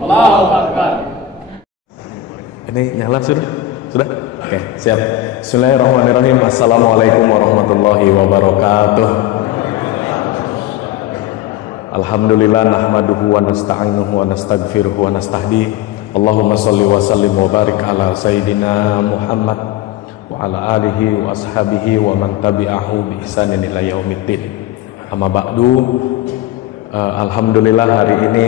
Allahu Akbar. Ini nyala sudah? Sudah? Oke, siap. Bismillahirrahmanirrahim. Assalamualaikum warahmatullahi wabarakatuh. Alhamdulillah nahmaduhu wa nasta'inuhu wa nastaghfiruhu wa nastahdi. Allahumma shalli wa sallim wa barik ala sayyidina Muhammad wa ala alihi wa ashabihi wa man tabi'ahu bi ihsanin ila yaumiddin. Amma ba'du. Alhamdulillah hari ini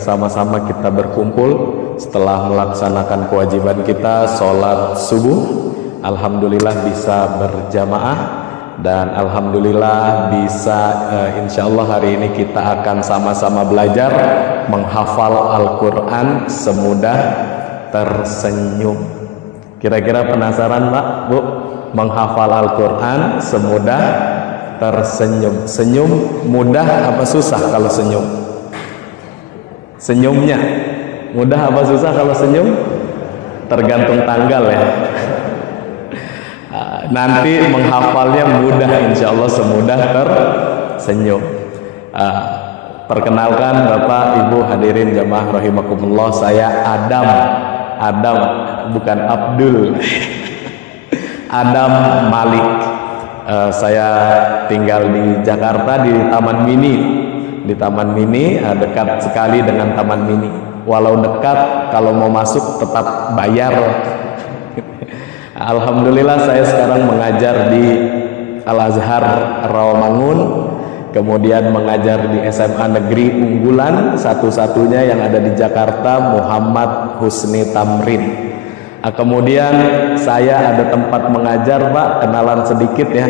sama-sama kita berkumpul setelah melaksanakan kewajiban kita sholat subuh. Alhamdulillah bisa berjamaah dan alhamdulillah bisa insyaallah hari ini kita akan sama-sama belajar menghafal Al-Quran semudah tersenyum. Kira-kira penasaran Pak, Bu? Menghafal Al-Quran semudah tersenyum. Senyum mudah apa susah kalau senyum? Senyumnya mudah apa susah kalau senyum? Tergantung tanggal ya. Nanti menghafalnya mudah insya Allah semudah tersenyum. Perkenalkan Bapak Ibu hadirin jamaah rahimakumullah, saya Adam bukan Abdul. Adam Malik. Saya tinggal di Jakarta di Taman Mini. Di Taman Mini dekat sekali dengan Taman Mini. Walau dekat, kalau mau masuk tetap bayar. Alhamdulillah saya sekarang mengajar di Al-Azhar Rawamangun, kemudian mengajar di SMA Negeri Unggulan, satu-satunya yang ada di Jakarta, Muhammad Husni Tamrin. Kemudian saya ada tempat mengajar Pak, kenalan sedikit ya,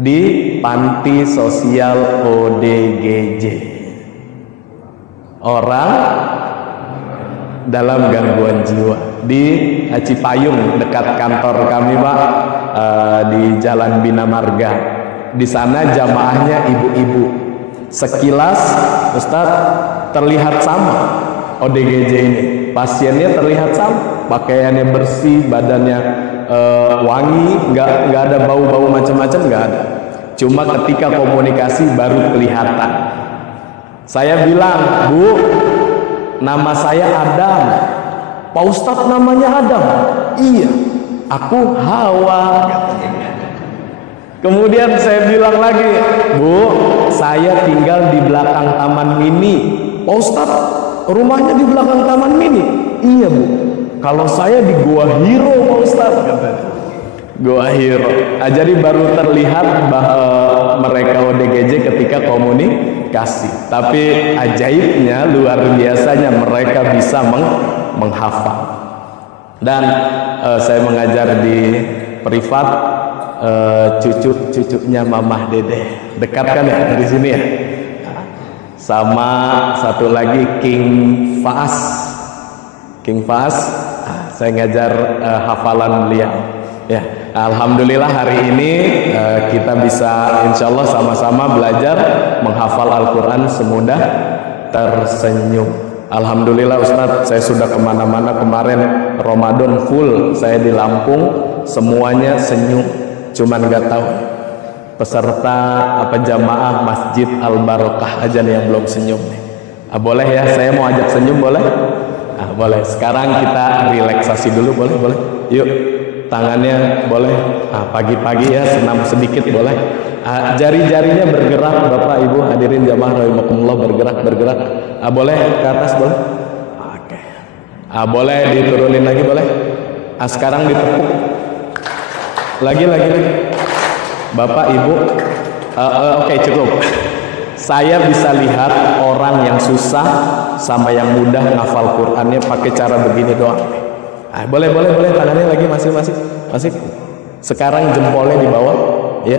di Panti Sosial ODGJ, orang dalam gangguan jiwa, di Cipayung dekat kantor kami Pak, di Jalan Bina Marga. Di sana jamaahnya ibu-ibu. Sekilas Ustadz terlihat sama ODGJ ini, pasiennya terlihat sama, pakaiannya bersih, badannya wangi, nggak ada bau-bau macam-macam, nggak ada. Cuma ketika komunikasi baru kelihatan. Saya bilang, Bu, nama saya Adam. Pak Ustadz namanya Adam. Iya, aku Hawa. Kemudian saya bilang lagi, Bu, saya tinggal di belakang Taman Mini. Pak Ustadz, rumahnya di belakang Taman Mini? Iya, Bu. Kalau saya di Goa Hiro, Pak Ustadz, katanya. Goa Hiro. Jadi baru terlihat mereka ODGJ ketika komunikasi. Tapi ajaibnya, luar biasanya mereka bisa menghafal. Dan saya mengajar di privat, cucunya Mamah Dede. Dekat kan ya dari sini ya? Sama satu lagi King Faas. Saya ngajar hafalan beliau ya. Alhamdulillah hari ini kita bisa insya Allah sama-sama belajar menghafal Al-Quran semudah tersenyum. Alhamdulillah Ustadz, saya sudah kemana-mana kemarin Ramadan full, saya di Lampung, semuanya senyum. Cuman nggak tahu peserta apa jamaah Masjid Al-Barokah aja nih yang belum senyum nih. Boleh ya, saya mau ajak senyum, boleh? Boleh. Sekarang kita relaksasi dulu, boleh? Yuk, tangannya boleh. Pagi-pagi ya senam sedikit boleh. Jari-jarinya bergerak, Bapak Ibu hadirin jamaah rahimakumullah, bergerak. Boleh ke atas, boleh? Oke. Boleh diturunin lagi, boleh? Sekarang ditepuk. Lagi. Bapak Ibu, oke, cukup. Saya bisa lihat orang yang susah sama yang mudah ngafal Qur'annya pakai cara begini doang. Boleh tangannya lagi masih. Sekarang jempolnya di bawah, ya.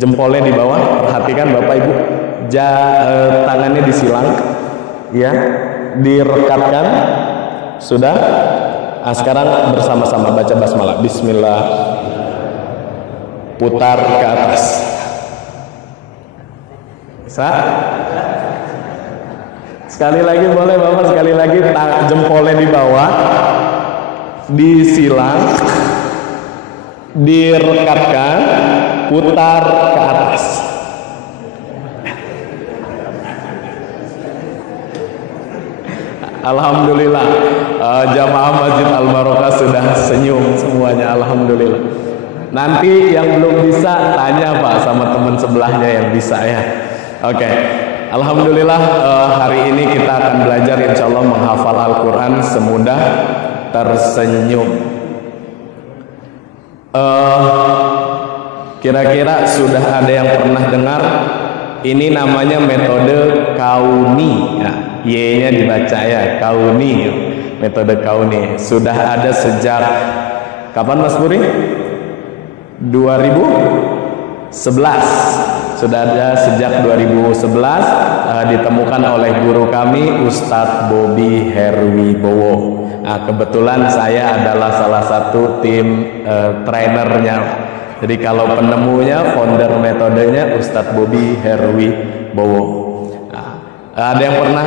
Jempolnya di bawah. Perhatikan Bapak Ibu, tangannya disilang, ya, direkatkan. Sudah. Sekarang bersama-sama baca basmalah. Bismillah. Putar ke atas. Bisa? Sekali lagi boleh Bapak, sekali lagi jempolnya di bawah, disilang, direkatkan, putar ke atas. Alhamdulillah. Jamaah Masjid Al Barokah sudah senyum semuanya, alhamdulillah. Nanti yang belum bisa tanya Pak sama teman sebelahnya yang bisa ya. Oke. Alhamdulillah hari ini kita akan belajar insya Allah menghafal Al-Quran semudah tersenyum. Kira-kira sudah ada yang pernah dengar? Ini namanya metode Kauni ya, Y-nya dibaca ya, Kauni ya. Metode Kauni sudah ada sejak kapan Mas Puri? 2011. Sudah ada sejak 2011, ditemukan oleh guru kami Ustadz Bobby Herwibowo. Nah, kebetulan saya adalah salah satu tim trainernya. Jadi kalau penemunya, founder metodenya Ustadz Bobby Herwibowo. Nah, ada yang pernah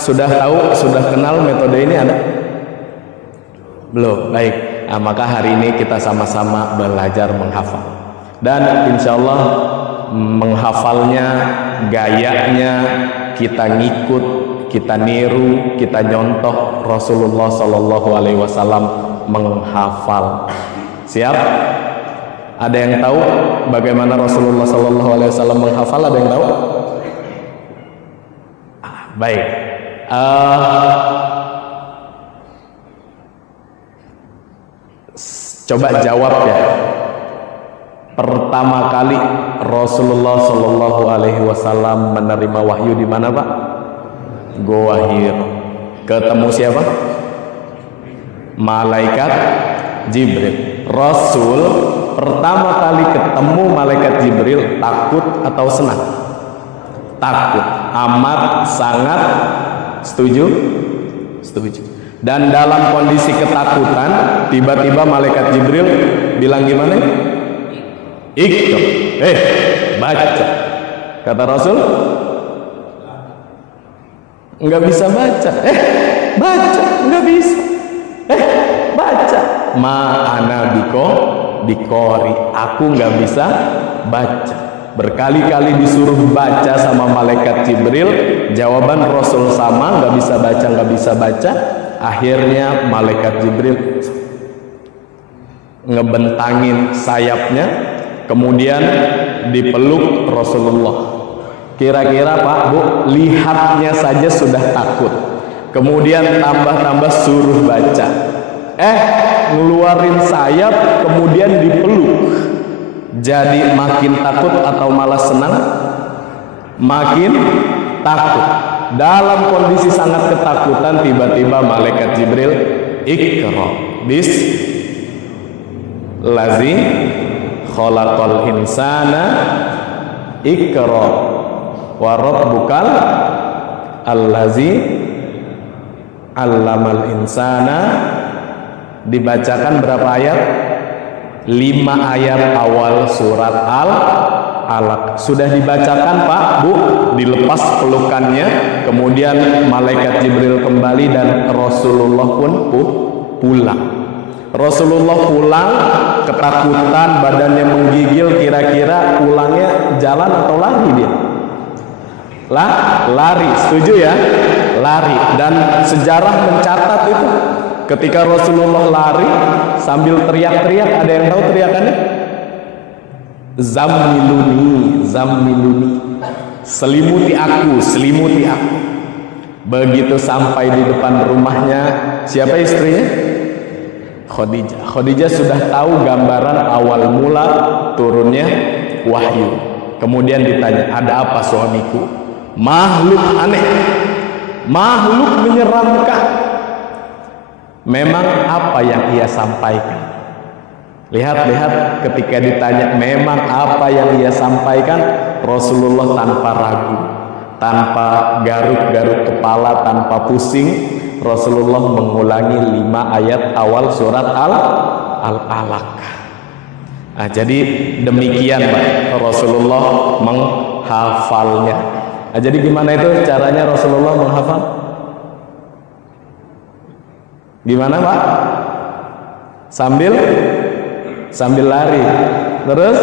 sudah tahu, sudah kenal metode ini ada? Belum? Baik. Nah, maka hari ini kita sama-sama belajar menghafal. Dan insya Allah menghafalnya, gayanya kita ngikut, kita niru, kita nyontoh Rasulullah Shallallahu Alaihi Wasallam menghafal. Siap? Ada yang tahu bagaimana Rasulullah Shallallahu Alaihi Wasallam menghafal? Ada yang tahu? Baik. Coba jawab ya. Pertama kali Rasulullah Shallallahu Alaihi Wasallam menerima wahyu di mana Pak? Goa Hiro. Ketemu siapa? Malaikat Jibril. Rasul pertama kali ketemu malaikat Jibril takut atau senang? Takut. Amat sangat setuju? Setuju. Dan dalam kondisi ketakutan, tiba-tiba malaikat Jibril bilang gimana? Ikut, baca. Kata Rasul, nggak bisa baca. Baca, nggak bisa. Baca. Ma'ana bikori. Aku nggak bisa baca. Berkali-kali disuruh baca sama malaikat Jibril, jawaban Rasul sama, nggak bisa baca, nggak bisa baca. Akhirnya malaikat Jibril ngebentangin sayapnya, kemudian dipeluk Rasulullah. Kira-kira Pak Bu, lihatnya saja sudah takut, kemudian tambah-tambah suruh baca, ngeluarin sayap kemudian dipeluk, jadi makin takut atau malah senang? Makin takut. Dalam kondisi sangat ketakutan, tiba-tiba malaikat Jibril, Iqra bismillazi khalaqal insana Iqra wa rabbukal allazi allamal insana. Dibacakan berapa ayat? 5 ayat awal surat Al-Alaq. Sudah dibacakan Pak Bu, dilepas pelukannya, kemudian malaikat Jibril kembali dan Rasulullah pun pulang. Rasulullah pulang ketakutan, badannya menggigil. Kira-kira pulangnya jalan atau lari dia? Lari, setuju ya? Lari. Dan sejarah mencatat itu ketika Rasulullah lari sambil teriak-teriak, ada yang tahu teriakannya? Zammiluni, zammiluni. Selimuti aku, selimuti aku. Begitu sampai di depan rumahnya, siapa istrinya? Khadijah. Khadijah sudah tahu gambaran awal mula turunnya wahyu. Kemudian ditanya, ada apa suamiku? Makhluk aneh, makhluk menyeramkan. Memang apa yang ia sampaikan? Lihat ketika ditanya memang apa yang ia sampaikan, Rasulullah tanpa ragu, tanpa garuk-garuk kepala, tanpa pusing, Rasulullah mengulangi 5 ayat awal surat Al-Alaq. Nah, jadi demikian Pak Rasulullah menghafalnya. Nah, jadi gimana itu caranya Rasulullah menghafal? Gimana Pak? Sambil lari, terus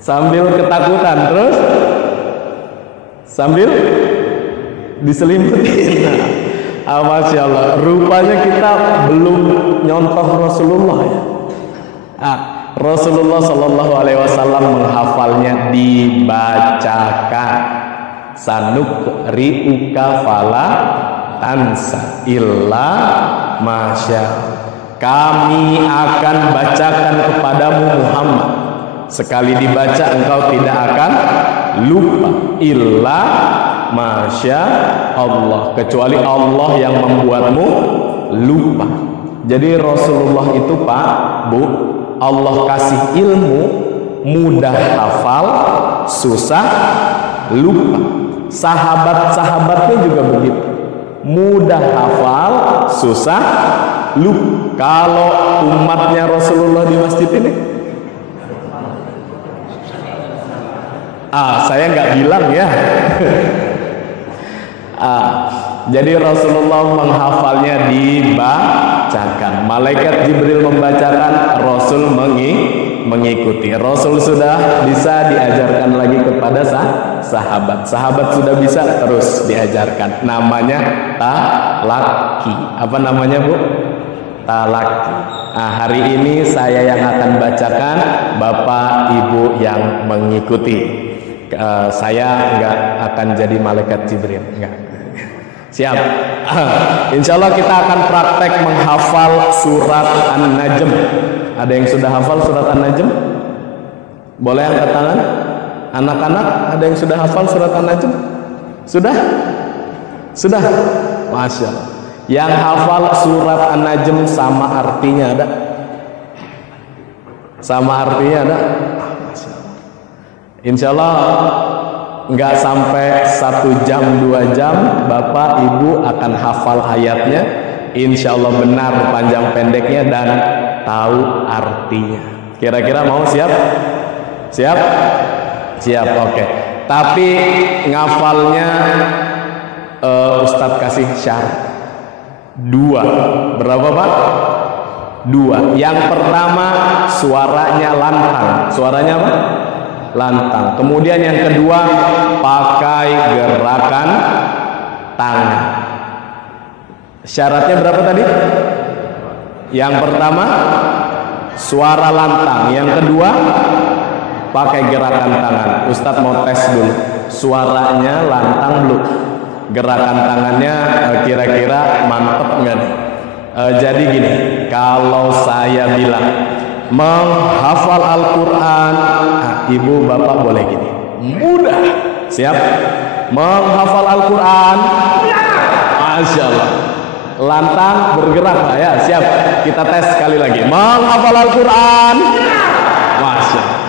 sambil ketakutan, terus sambil diselimutin. Masya Allah, rupanya kita belum nyontoh Rasulullah ya. Rasulullah Shallallahu Alaihi Wasallam menghafalnya dibacakan. Sanukri'uka fala tansa illa masya. Kami akan bacakan kepadamu Muhammad. Sekali dibaca engkau tidak akan lupa. Illa masya Allah, kecuali Allah yang membuatmu lupa. Jadi Rasulullah itu Pak, Bu, Allah kasih ilmu, mudah hafal, susah lupa. Sahabat-sahabatnya juga begitu, mudah hafal, susah lupa. Kalau umatnya Rasulullah di masjid ini, saya nggak bilang ya. Jadi Rasulullah menghafalnya dibacakan, malaikat Jibril membacakan, Rasul mengikuti. Rasul sudah bisa diajarkan lagi kepada sahabat. Sahabat sudah bisa terus diajarkan. Namanya talaki. Apa namanya, Bu? Talaki. Hari ini saya yang akan bacakan, Bapak Ibu yang mengikuti. Saya nggak akan jadi malaikat Jibril, enggak. Siap. Insya Allah kita akan praktek menghafal surat An-Najm. Ada yang sudah hafal surat An-Najm? Boleh angkat tangan? Anak-anak, ada yang sudah hafal surat An-Najm? Sudah? Sudah? Masya Allah. Yang hafal surat An-Najm sama artinya ada? Sama artinya ada? Masya Allah. Insya Allah nggak sampai 1 jam 2 jam Bapak Ibu akan hafal ayatnya, insya Allah benar panjang pendeknya dan tahu artinya. Kira-kira mau siap? Siap? Siap, oke. Tapi ngafalnya Ustadz kasih syarat 2. Berapa Pak? 2. Yang pertama suaranya lantang. Suaranya apa? Lantang. Kemudian yang kedua pakai gerakan tangan. Syaratnya berapa tadi? Yang pertama suara lantang, yang kedua pakai gerakan tangan. Ustadz mau tes dulu, suaranya lantang belum? Gerakan tangannya kira-kira mantep nggak? Jadi gini, kalau saya bilang menghafal Al-Quran, Ibu Bapak boleh gini, mudah. Siap? Menghafal Al-Quran, Masya Allah. Lantang bergerak Pak ya. Siap? Kita tes sekali lagi. Menghafal Al-Quran, Masya Allah.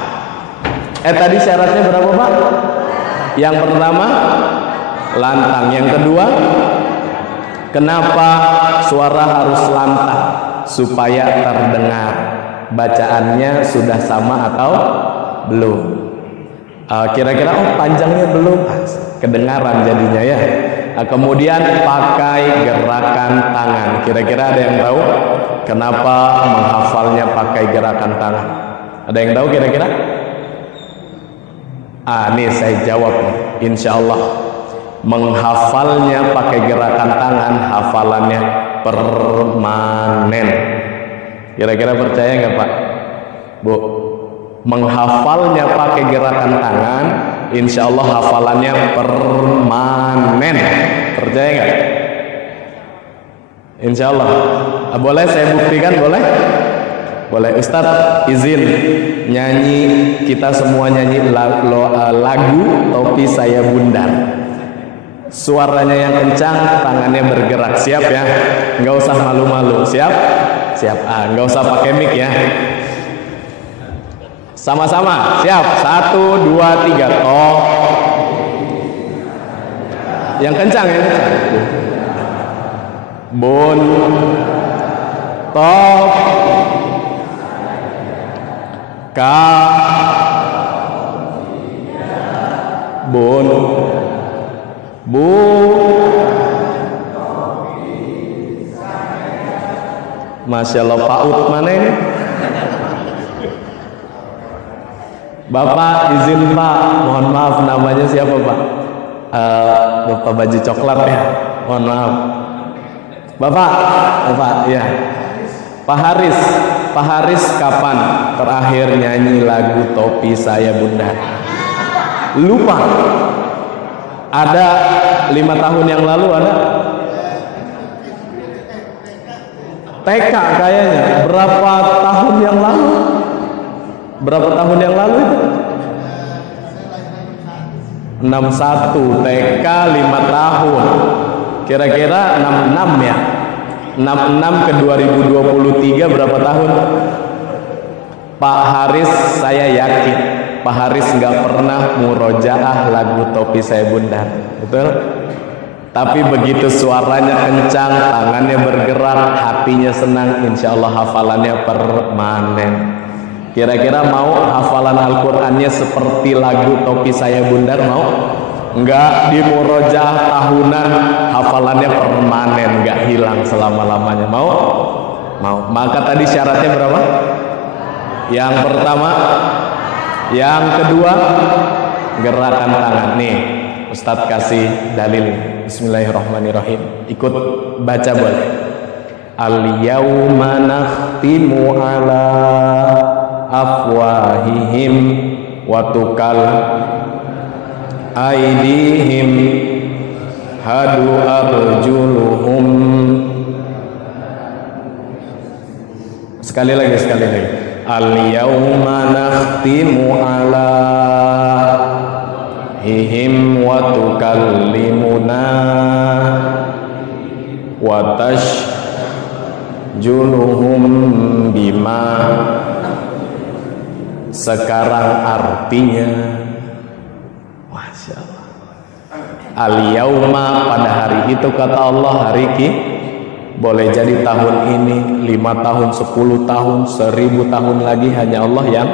Tadi syaratnya berapa Pak? Yang pertama lantang, yang kedua kenapa suara harus lantang? Supaya terdengar. Bacaannya sudah sama atau belum? Kira-kira panjangnya belum, kedengaran jadinya ya. Kemudian pakai gerakan tangan. Kira-kira ada yang tahu kenapa menghafalnya pakai gerakan tangan? Ada yang tahu kira-kira? Nih saya jawab nih. Insya Allah menghafalnya pakai gerakan tangan, hafalannya permanen. Kira-kira percaya nggak Pak? Bu, menghafalnya pakai gerakan tangan, insya Allah hafalannya permanen. Percaya nggak? Insya Allah. Boleh saya buktikan? Boleh? Boleh. Ustadz izin nyanyi, kita semua nyanyi lagu Topi Saya Bundar. Suaranya yang kencang, tangannya bergerak. Siap ya? Nggak usah malu-malu. Siap? Siap. Nggak usah pakai mic ya. Sama-sama. Siap. 1, 2, 3. Toh. Yang kencang, yang kencang. Bun. Top. Ka. Bun. Bu. Masya Allah, PAUD mana ini? Bapak izin Pak, mohon maaf, namanya siapa Pak? Bapak baju coklat ya, mohon maaf. Bapak ya. Pak Haris kapan terakhir nyanyi lagu Topi Saya Bundar? Lupa. Ada 5 tahun yang lalu ada. TK kayaknya. Berapa tahun yang lalu? Berapa tahun yang lalu itu? 61, TK 5 tahun. Kira-kira 66 ya. 66 ke 2023 berapa tahun? Pak Haris, saya yakin Pak Haris nggak pernah murojaah lagu Topi Saya Bundar, betul? Tapi begitu suaranya kencang, tangannya bergerak, hatinya senang, insya Allah hafalannya permanen. Kira-kira mau hafalan Al-Qur'annya seperti lagu Topi Saya Bundar, mau? Enggak, di murojaah tahunan hafalannya permanen, enggak hilang selama-lamanya, mau? Mau. Maka tadi syaratnya berapa? Yang pertama, yang kedua, gerakan tangan. Nih, Ustadz kasih dalil. Bismillahirrahmanirrahim. Ikut baca boleh. Al-yawma nakhtimu ala afwahihim wa tukal aidihim hadu arjuluhum. Sekali lagi. Al-yawma nakhtimu ala hihim wa tukallimuna wa tashjuluhum bima. Sekarang artinya, Masya Allah, al-yauma, pada hari itu kata Allah, hari boleh jadi tahun ini, 5 tahun, 10 tahun, 1000 tahun lagi, hanya Allah yang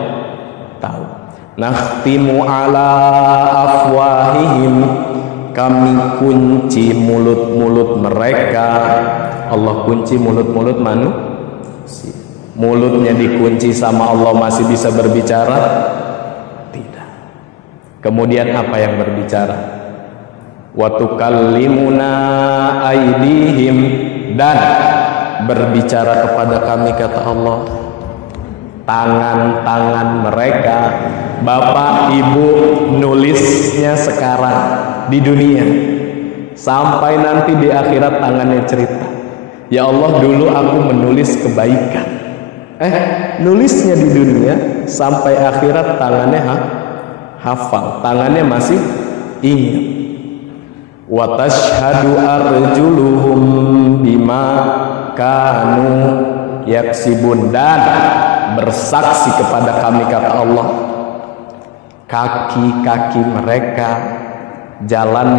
tahu. Nakhtimu ala afwahihim, kami kunci mulut-mulut mereka. Allah kunci mulut-mulut manusia. Mulutnya dikunci sama Allah, masih bisa berbicara? Tidak. Kemudian apa yang berbicara? Wa tukallimuna aidihim, dan berbicara kepada kami kata Allah tangan-tangan mereka. Bapak ibu nulisnya sekarang di dunia, sampai nanti di akhirat tangannya cerita, ya Allah dulu aku menulis kebaikan. Nulisnya di dunia, sampai akhirat tangannya hafal, tangannya masih ingat. Wa tashhadu arjuluhum bima kanu yaksibun, dan bersaksi kepada kami kata Allah kaki-kaki mereka jalan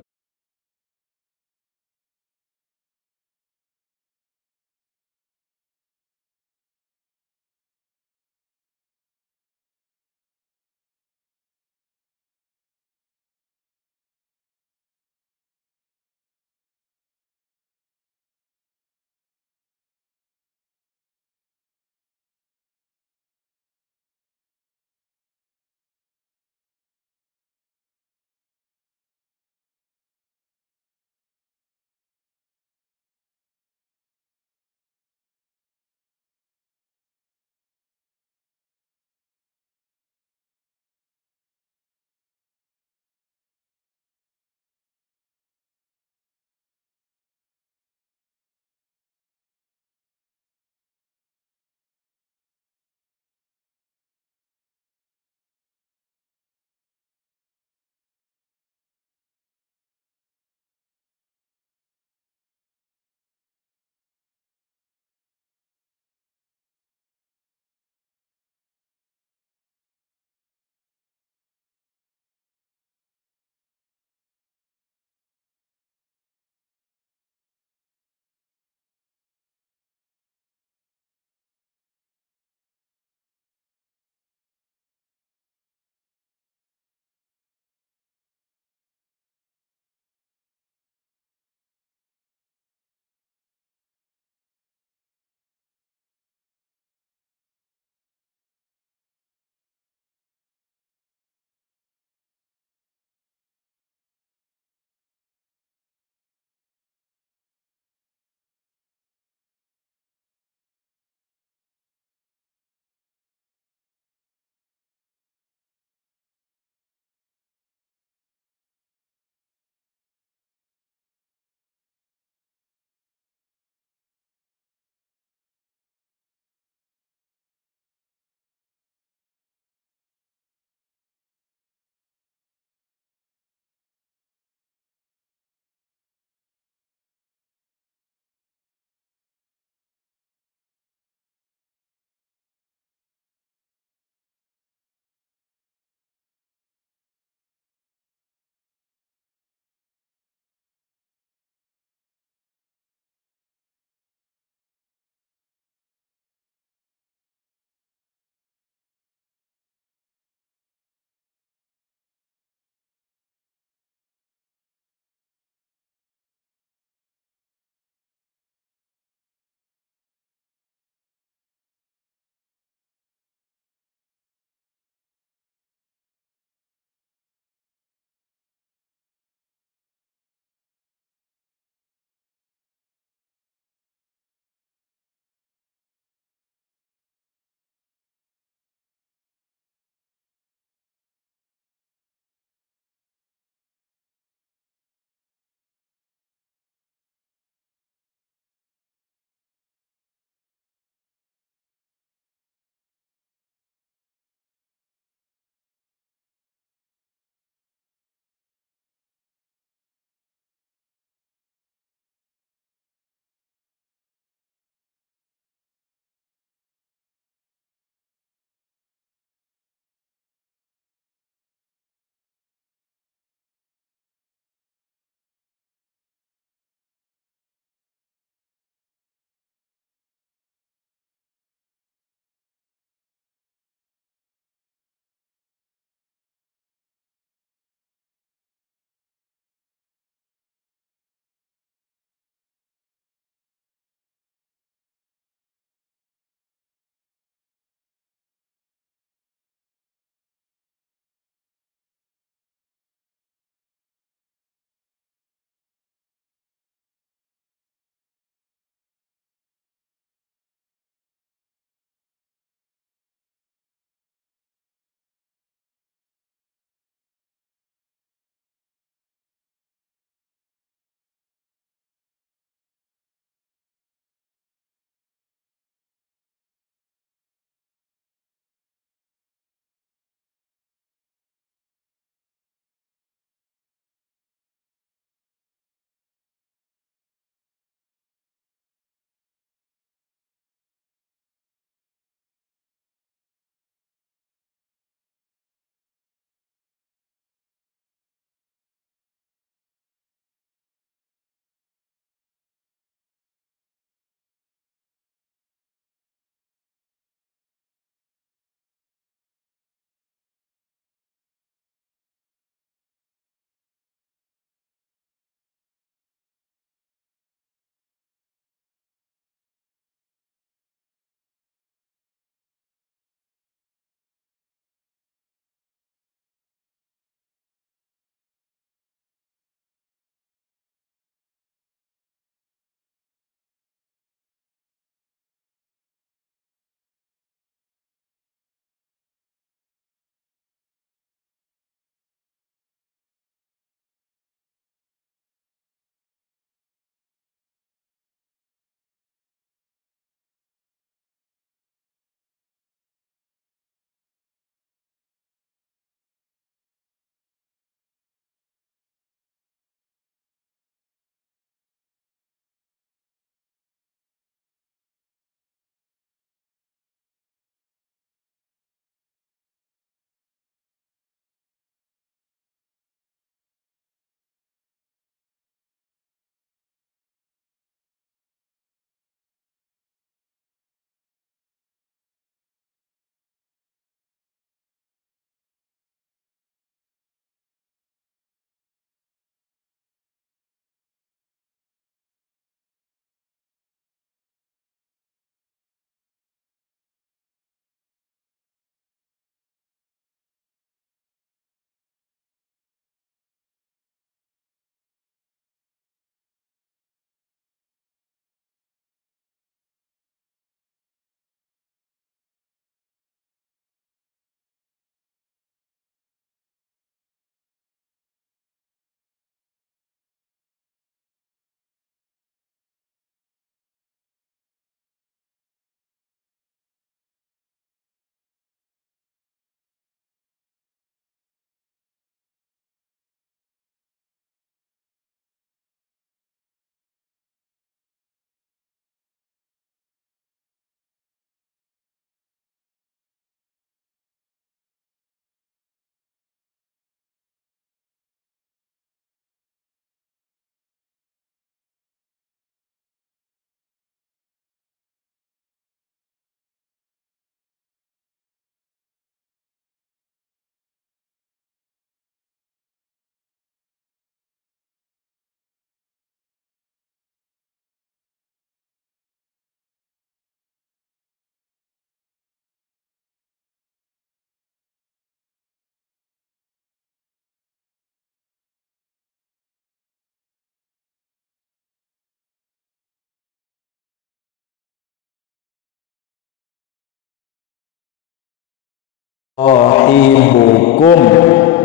sahibukum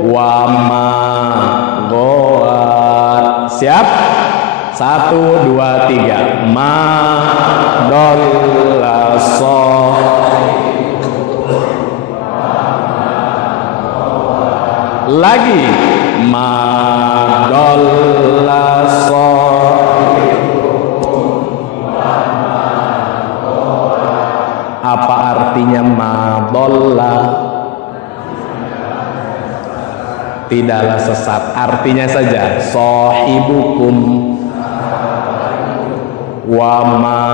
wa ma ghawa. Siap? 1, 2, 3. Ma dhalla lagi. Ma dhalla apa artinya ma dhalla? Tidaklah sesat, artinya saja sahibukum wa ma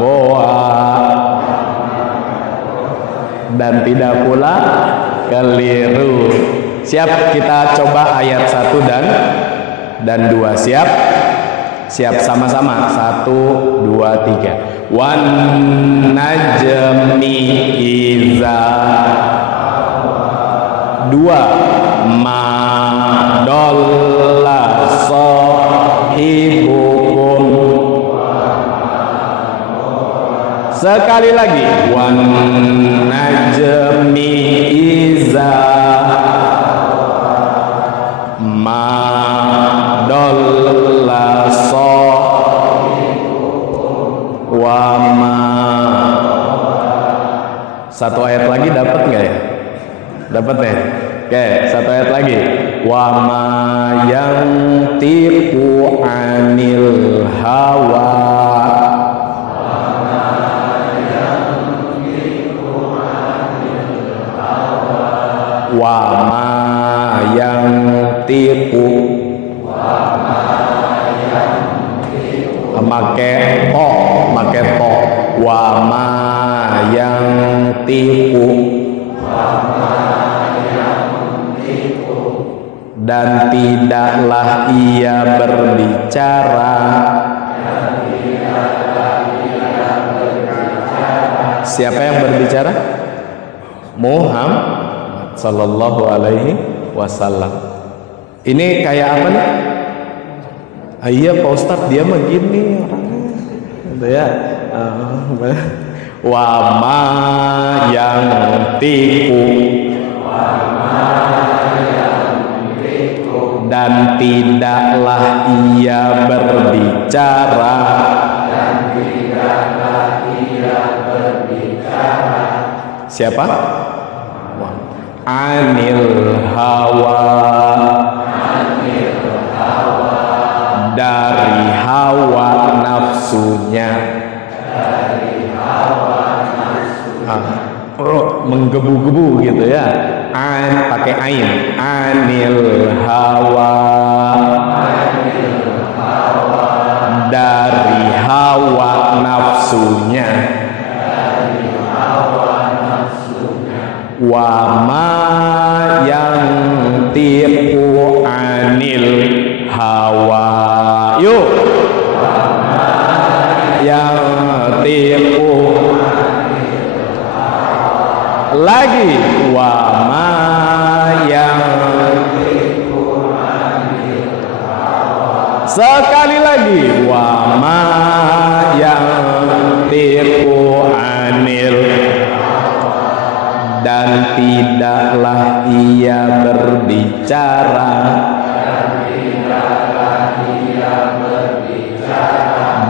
ghawa, dan tidak pula keliru. Siap, kita coba ayat 1 dan 2. Siap? Siap sama-sama. 1, 2, 3. Wan najmi iza 2 ma dhalla sahibukum. Sekali lagi. Wan najmi iza ma dhalla wa ma. Satu ayat lagi dapat nggak ya? Dapat ya? Oke, satu ayat lagi. Wa ma yantiqu anil hawa. Wa ma yantiqu, make to. Wa ma yantiqu, dan tidaklah ia berbicara. Siapa yang berbicara? Muhammad sallallahu alaihi wasallam. Ini kayak apa nih? Iya Pak Ustadz, dia mah gini orangnya gitu ya. Wa ma yantiqu, dan tidaklah ia berbicara. Siapa? Anil hawa, dari hawa nafsunya. Menggebu-gebu gitu ya. Pakai ain. Anil hawa, dari hawa nafsunya. Wa ma yantiqu anil hawa. Yuk. Yantiqu lagi. Wa ma yantiqu anil hawa. Sekali lagi. Wa ma yantiqu anil, dan tidaklah ia berbicara.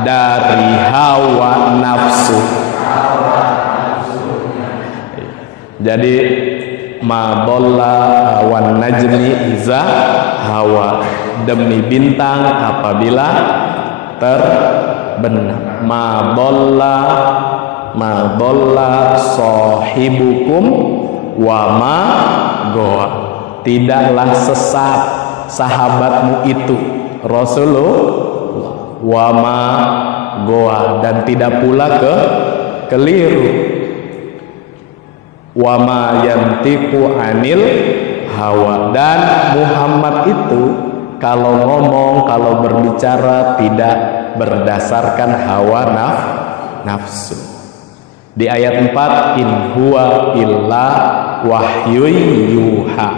Dari hawa nafsu. Jadi ma dhalla wan najmi iza hawa, demi bintang apabila terbenam. Ma dhalla sahibukum wa ma ghawa, tidaklah sesat sahabatmu itu Rasulullah. Wa ma ghawa, dan tidak pula keliru. Wa ma yantiqu anil hawa, dan Muhammad itu kalau ngomong, kalau berbicara tidak berdasarkan hawa nafsu. Di ayat 4, in huwa illa wahyu yuha.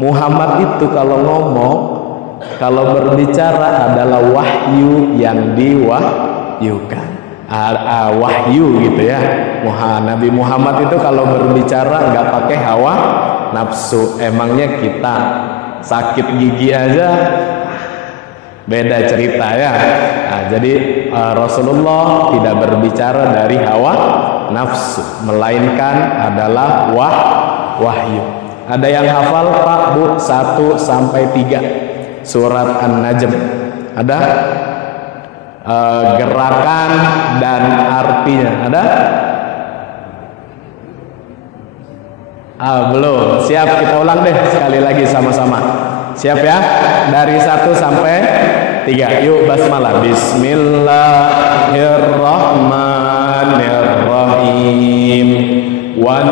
Muhammad itu kalau ngomong, kalau berbicara adalah wahyu yang diwahyukan. wahyu gitu ya. Nabi Muhammad itu kalau berbicara nggak pakai hawa nafsu. Emangnya kita sakit gigi aja beda cerita ya. Nah, jadi Rasulullah tidak berbicara dari hawa nafsu, melainkan adalah wahyu. Ada yang hafal Pak Bu 1 sampai 3 surat An-Najm? Ada? Gerakan dan artinya ada? Belum. Siap, kita ulang deh sekali lagi sama-sama. Siap ya? Dari 1 sampai 3. Yuk basmalah. Bismillahirrahmanirrahim. Wan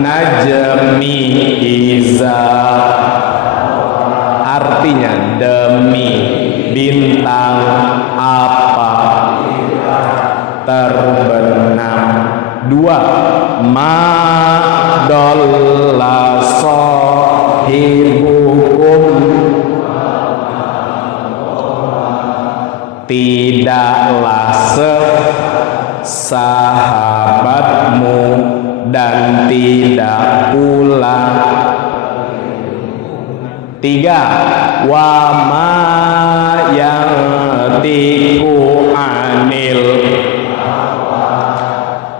najmi iza. Artinya demi bintang apa terbenam. 2. Ma dolla sahibukum, tidaklah sahabatmu dan tidak pula. 3. Wa ma yantiqu anil,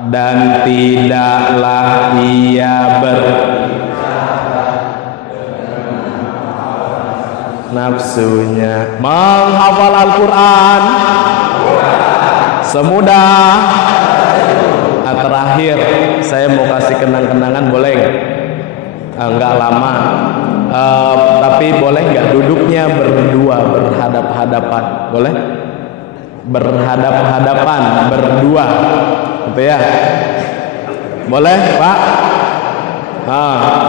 dan tidaklah ia nafsunya. Menghafal Al-Quran semudah. Terakhir saya mau kasih kenang-kenangan, boleh nggak? Nggak lama, tapi boleh nggak duduknya berdua berhadap-hadapan? Boleh? Berhadap-hadapan berdua, gitu ya? Boleh Pak?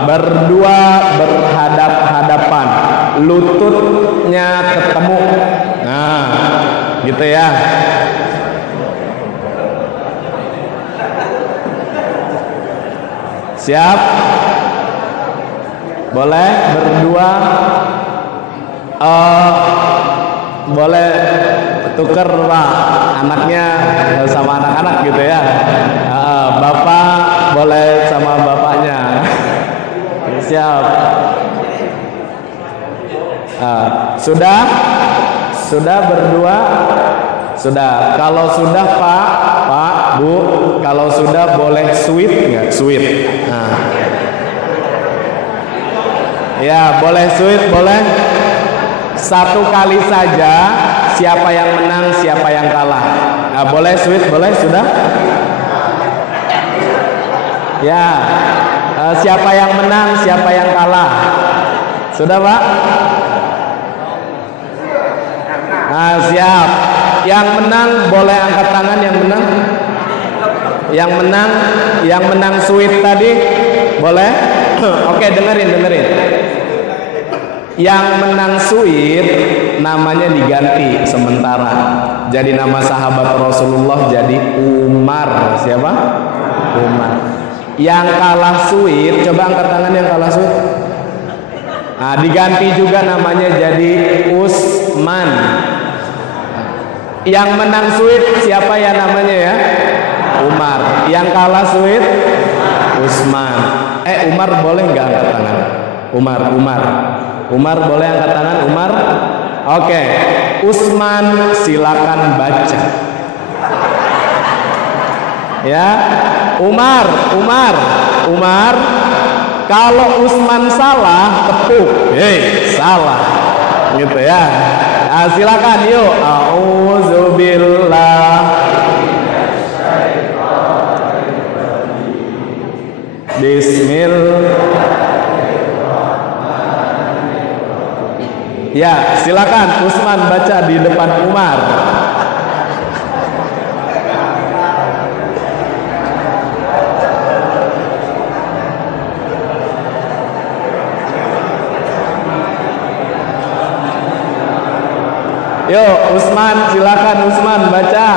Berdua berhadap-hadapan, lututnya ketemu, nah gitu ya. Siap? Boleh berdua? Boleh tuker Pak, anaknya sama anak-anak gitu ya. Bapak boleh sama bapaknya. Siap? Sudah? Sudah berdua? Sudah. Kalau sudah Pak, Bu, kalau sudah boleh sweet nggak? Sweet. Nah. Ya, boleh sweet, boleh. 1 kali saja. Siapa yang menang, siapa yang kalah. Nah, boleh sweet, boleh. Sudah? Ya. Siapa yang menang, siapa yang kalah. Sudah Pak? Nah, siap. Yang menang boleh angkat tangan. Yang menang, yang menang sweet tadi boleh. Oke, dengerin. Yang menang sweet namanya diganti sementara. Jadi nama sahabat Rasulullah jadi Umar. Siapa? Umar. Yang kalah sweet, coba angkat tangan yang kalah sweet. Nah, diganti juga namanya jadi Usman. Yang menang sweet siapa ya namanya ya? Umar. Yang kalah sweet Usman. Umar boleh nggak angkat tangan? Umar boleh angkat tangan? Umar. Oke. Usman silakan baca. Ya. Umar. Kalau Usman salah, tepuk. Salah. Gitu ya. Nah, silakan yuk. Auzubillah. Bismillah. Ya, silakan Usman baca di depan Umar. Yuk, Usman, silakan Usman baca.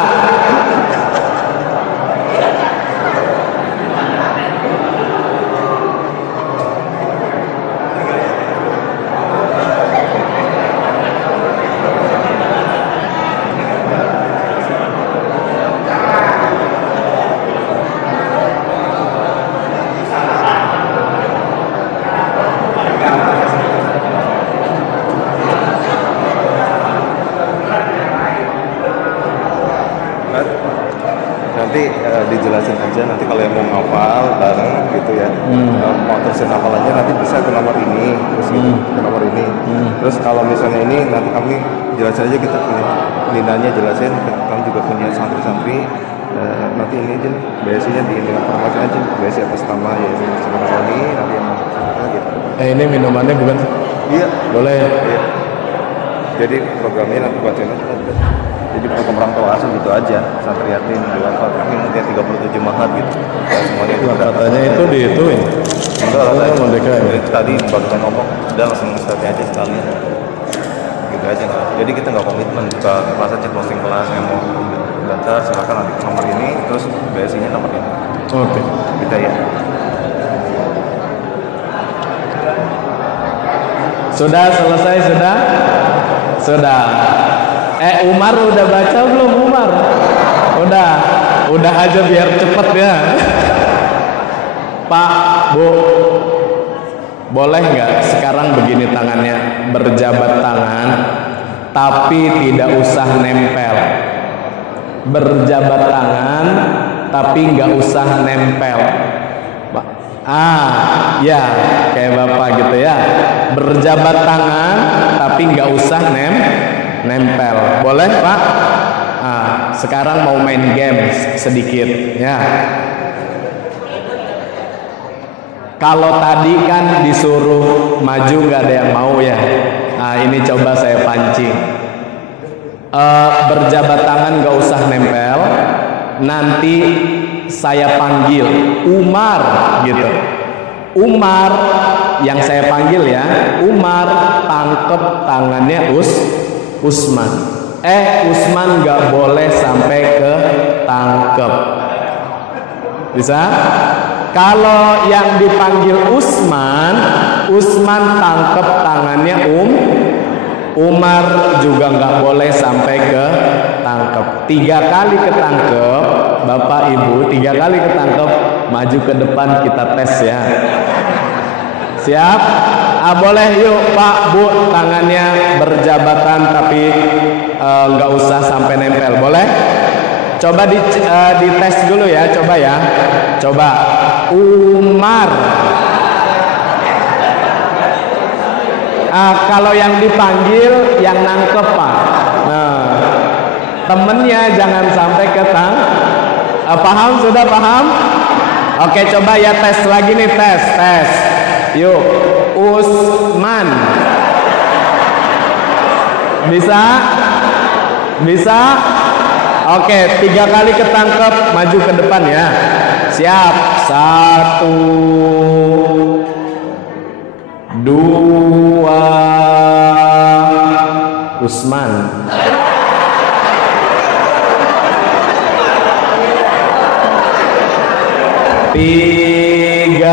aja. Nanti kalau yang mau hafal bareng gitu ya, mau terusin hafalannya nanti bisa ke nomor ini, terus gitu, ke nomor ini. Terus kalau misalnya ini nanti kami jelasin aja, kita punya Linanya jelasin, kami juga punya santri-santri. Nanti ini aja biasanya di informasi aja, biasa atas nama ya sama Sony, nanti yang gitu. Ini minumannya bukan? Iya. Boleh. Iya. Jadi programnya nanti bacain aja. Jadi untuk orang tua asuh gitu aja, santri yatim duafa, kami nanti 37 mahat gitu. Ya, semuanya itu katanya itu diituin. Enggak lah, saya merdeka ya. tadi baru ngomong, udah langsung startnya aja sekalian. Gitu aja nggak. Jadi kita nggak komitmen, buka kelas aja, closing kelas yang mau daftar silakan nanti ke nomor ini, terus BSI-nya nomor ini. Oke. Kita ya. Sudah selesai sudah? Sudah. Umar udah baca belum Umar? Udah aja biar cepet ya. Pak, Bu, boleh nggak sekarang begini tangannya, berjabat tangan, tapi tidak usah nempel. Berjabat tangan, tapi nggak usah nempel. Pak, ya kayak Bapak gitu ya. Berjabat tangan, tapi nggak usah nempel. Boleh Pak? Sekarang mau main game sedikit ya. Kalau tadi kan disuruh maju nggak ada yang mau ya. Ini coba saya pancing. Berjabat tangan nggak usah nempel. Nanti saya panggil Umar gitu. Umar yang saya panggil ya. Umar tangkep tangannya Usman. Usman nggak boleh sampai ke tangkep. Bisa? Kalau yang dipanggil Usman tangkep tangannya Umar juga nggak boleh sampai ke tangkep. 3 kali ketangkep, Bapak Ibu 3 kali ketangkep, maju ke depan kita tes ya. Siap? Boleh yuk Pak Bu, tangannya berjabatan tapi nggak usah sampai nempel, boleh? Coba dites dulu ya, coba ya. Coba Umar. Kalau yang dipanggil yang nangkep Pak. Nah, temennya jangan sampai ke paham? Sudah paham? Oke, coba ya tes lagi nih, tes. Yuk, Usman. Bisa? Oke, 3 kali ketangkep, maju ke depan ya. Siap. 1, 2, Usman. 3,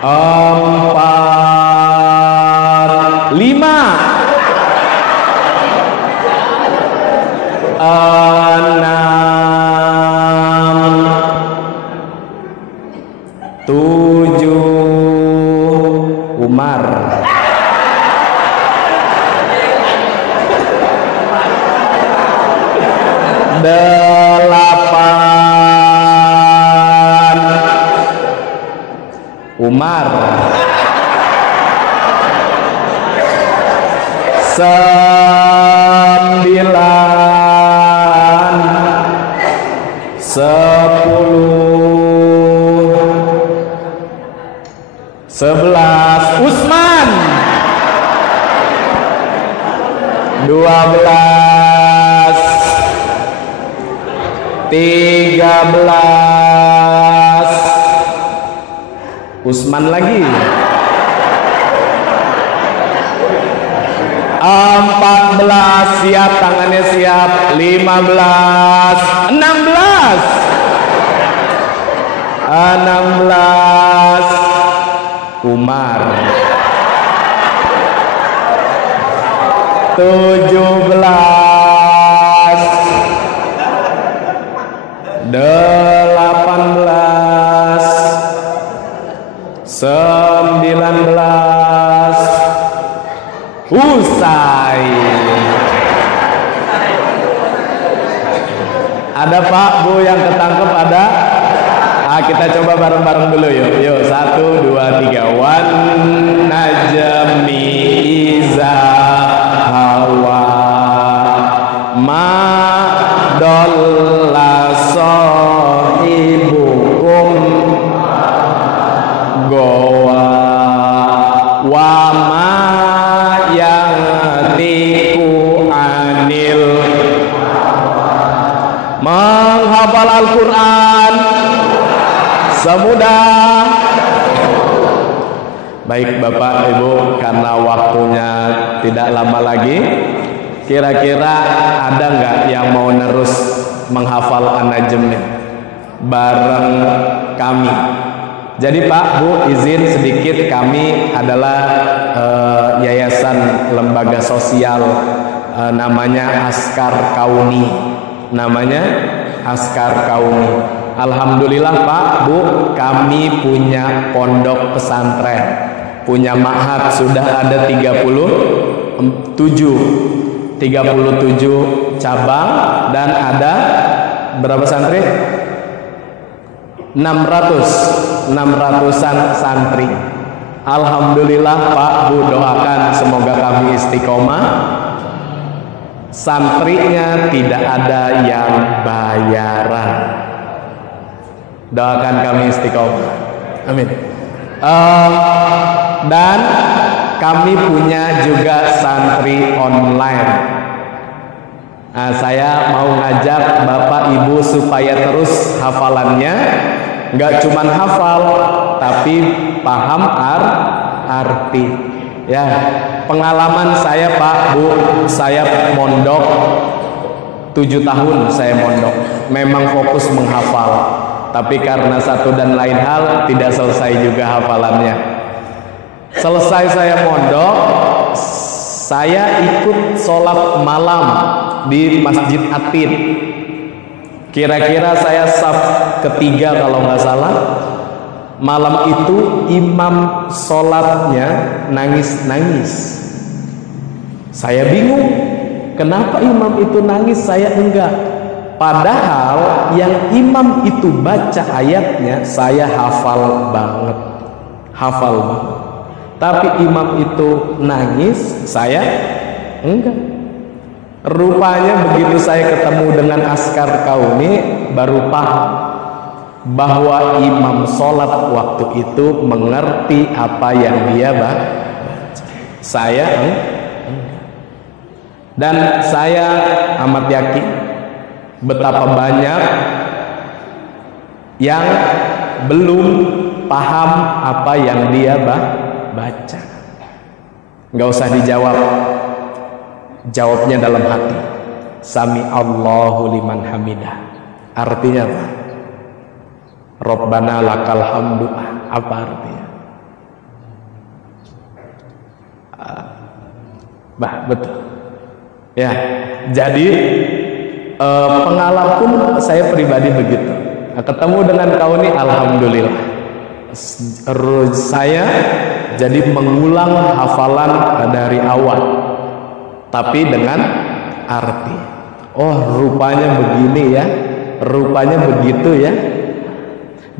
4, 5, 6, 7, Umar. 8, Umar. 9, 10, 11, Usman. 12, 13, Usman lagi. 14, siap, tangannya siap. 15, 16, Umar. 17, 18, 19, usai. Ada Pak Bu yang ketangkep ada? Kita coba bareng-bareng dulu yuk. Yuk 1, 2, 3. Wan najmi iza hawa ma dalla sahibukum gowa wa ma yatiku anil. Menghafal Al-Quran semudah. Baik Bapak Ibu, karena waktunya tidak lama lagi, kira-kira ada nggak yang mau nerus menghafal An-Najm bareng kami? Jadi Pak Bu, izin sedikit, kami adalah yayasan lembaga sosial, namanya Askar Kauni. Alhamdulillah Pak Bu, kami punya pondok pesantren, punya ma'had, sudah ada 37 cabang, dan ada berapa santri? 600-an santri. Alhamdulillah Pak Bu, doakan semoga kami istiqomah. Santrinya tidak ada yang bayaran. Doakan kami istiqomah. Amin. Dan kami punya juga santri online. Nah, saya mau ngajak Bapak Ibu supaya terus hafalannya nggak cuman hafal, tapi paham arti. Ya, pengalaman saya Pak Bu, saya mondok 7 tahun, saya mondok. Memang fokus menghafal, tapi karena satu dan lain hal tidak selesai juga hafalannya. Selesai saya mondok, saya ikut sholat malam di Masjid Atin. Kira-kira saya saf ketiga kalau nggak salah. Malam itu imam sholatnya nangis-nangis. Saya bingung, kenapa imam itu nangis, saya enggak. Padahal yang imam itu baca ayatnya saya hafal banget. Tapi imam itu nangis, saya enggak. Rupanya begitu saya ketemu dengan Askar Kauni, baru paham bahwa imam sholat waktu itu mengerti apa yang dia baca. Saya dan saya amat yakin betapa banyak yang belum paham apa yang dia baca. Nggak usah dijawab, jawabnya dalam hati. Sami Allahu liman hamidah. Artinya apa? Rabbana lakal hamdu. Apa artinya? Betul. Ya, jadi pengalaman saya pribadi begitu. Ketemu dengan Kauni, alhamdulillah. Saya jadi mengulang hafalan dari awal, tapi dengan arti. Oh, rupanya begini ya, rupanya begitu ya.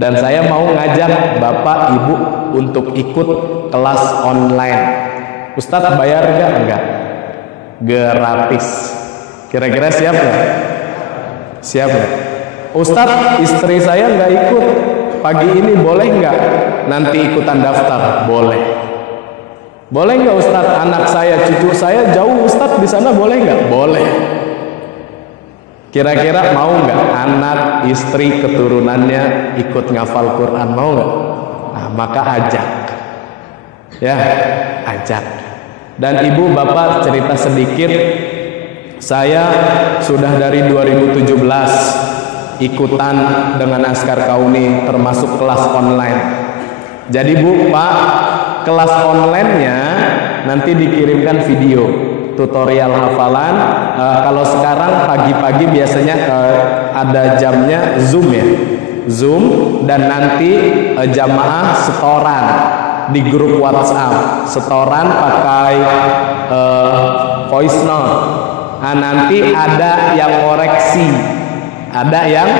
Dan saya mau ngajak Bapak Ibu untuk ikut kelas online. Ustadz bayar enggak? Enggak. Gratis. Kira-kira siap nggak? Siap nggak? Ustadz, istri saya nggak ikut pagi ini, boleh nggak? Nanti ikutan daftar, boleh. Boleh nggak Ustadz? Anak saya, cucu saya jauh Ustadz, di sana boleh nggak? Boleh. Kira-kira mau nggak anak, istri, keturunannya ikut ngafal Quran, mau nggak? Nah, maka ajak, ya, ajak. Dan ibu bapak cerita sedikit, saya sudah dari 2017 ikutan dengan Askar Kauni, termasuk kelas online. Jadi bu, pak, kelas online-nya nanti dikirimkan video tutorial hafalan. Kalau sekarang pagi-pagi biasanya ada jamnya Zoom ya, Zoom, dan nanti jamaah setoran di grup WhatsApp, setoran pakai voice note. Nah, nanti ada yang koreksi Ada yang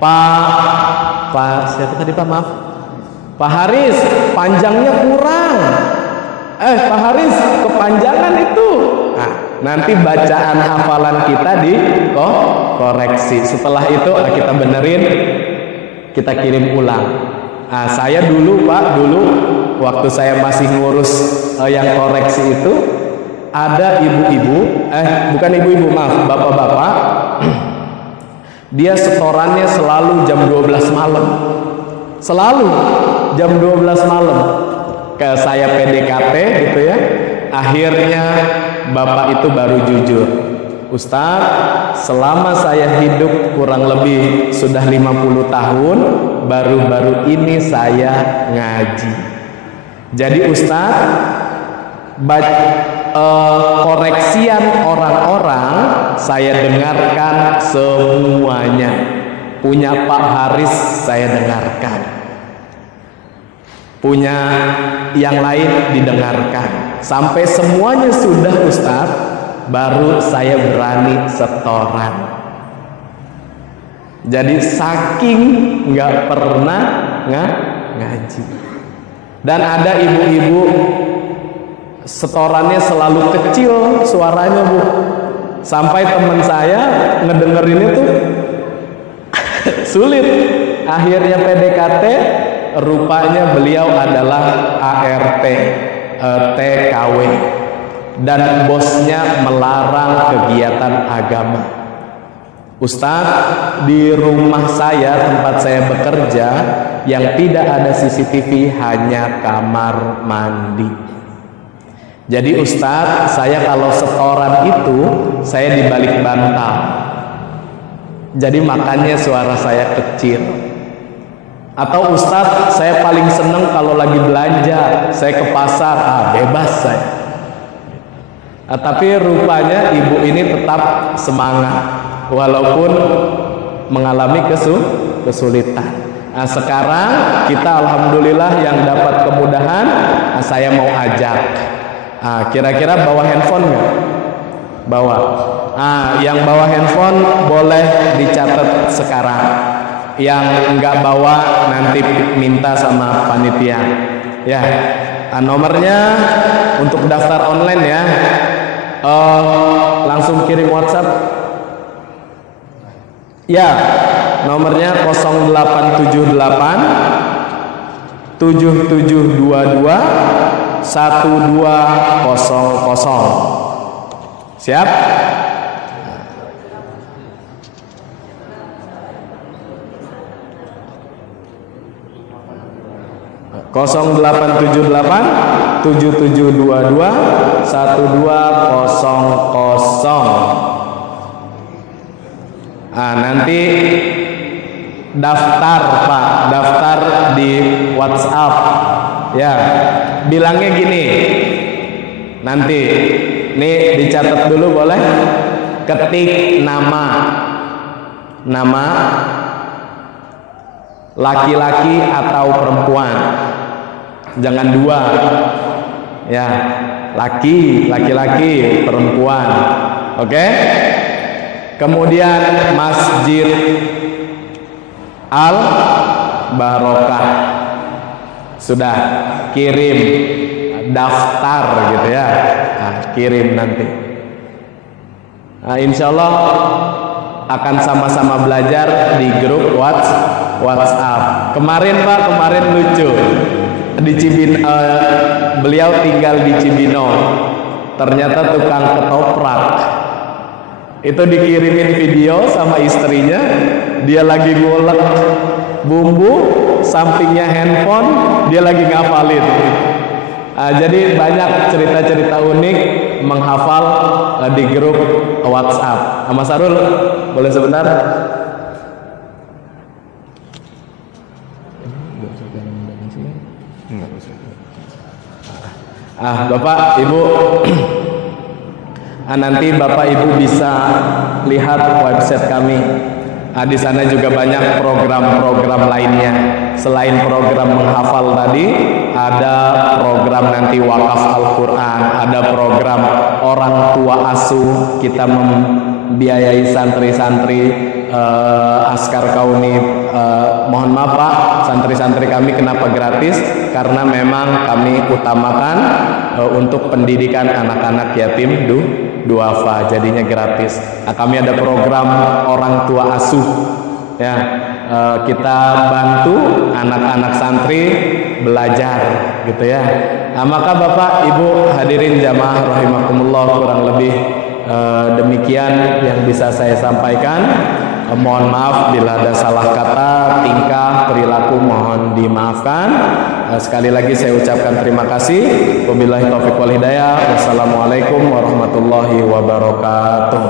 Pak siapa tadi Pak, maaf, Pak Haris, panjangnya kurang. Pak Haris, kepanjangan itu. Nah, nanti bacaan hafalan kita koreksi. Setelah itu kita benerin, kita kirim ulang. Nah, saya dulu Pak, waktu saya masih ngurus yang koreksi itu, ada ibu-ibu, bukan ibu-ibu, maaf, bapak-bapak, dia setorannya selalu jam 12 malam. Selalu jam 12 malam. Ke saya PDKT gitu ya. Akhirnya bapak itu baru jujur. Ustadz, selama saya hidup kurang lebih sudah 50 tahun, baru-baru ini saya ngaji. Jadi Ustadz, koreksian orang-orang saya dengarkan semuanya. Punya Pak Haris saya dengarkan, punya yang lain didengarkan, sampai semuanya sudah Ustadz, baru saya berani setoran. Jadi saking nggak pernah ngaji. Dan ada ibu-ibu setorannya selalu kecil suaranya Bu, sampai teman saya ngedengerinnya tuh sulit. Akhirnya PDKT, rupanya beliau adalah ART, TKW, dan bosnya melarang kegiatan agama. Ustadz, di rumah saya, tempat saya bekerja, yang tidak ada CCTV hanya kamar mandi. Jadi Ustadz, saya kalau setoran itu saya di balik bantal. Jadi makanya suara saya kecil. Atau Ustadz, saya paling seneng kalau lagi belanja, saya ke pasar, bebas saya. Tapi rupanya ibu ini tetap semangat walaupun mengalami kesulitan. Nah, sekarang kita alhamdulillah yang dapat kemudahan. Saya mau ajak. Kira-kira bawa handphone nggak? Bawa. Yang bawa handphone boleh dicatat sekarang. Yang nggak bawa nanti minta sama panitia. Ya, nomornya untuk daftar online ya. Langsung kirim WhatsApp. Ya, nomornya 0878 7722 1200. Siap? 0878 7722 1200. Nanti daftar Pak, daftar di WhatsApp ya. Bilangnya gini, nanti nih dicatat dulu boleh, ketik nama laki-laki atau perempuan, jangan dua ya, laki-laki perempuan, oke? Kemudian Masjid Al Barokah, sudah kirim daftar gitu ya, kirim nanti. Insya Allah akan sama-sama belajar di grup WhatsApp. Kemarin Pak, kemarin lucu di beliau tinggal di Cibinong, ternyata tukang ketoprak. Itu dikirimin video sama istrinya, dia lagi ngulek bumbu, sampingnya handphone, dia lagi ngapalin. Jadi banyak cerita-cerita unik menghafal di grup WhatsApp. Mas Arul, boleh sebentar? Bapak, Ibu, nanti Bapak Ibu bisa lihat website kami. Di sana juga banyak program-program lainnya. Selain program menghafal tadi, ada program nanti wakaf Al-Quran, ada program orang tua asuh, kita membiayai santri-santri Askar Kauni. Mohon maaf Pak, santri-santri kami kenapa gratis? Karena memang kami utamakan untuk pendidikan anak-anak yatim duafa, jadinya gratis. Nah, kami ada program orang tua asuh, ya, kita bantu anak-anak santri belajar, gitu ya. Nah, maka Bapak Ibu hadirin jamaah rahimakumullah, kurang lebih demikian yang bisa saya sampaikan. Mohon maaf bila ada salah kata, tingkah, perilaku mohon dimaafkan. Sekali lagi saya ucapkan terima kasih. Wabillahi taufiq wal hidayah. Wassalamualaikum warahmatullahi wabarakatuh.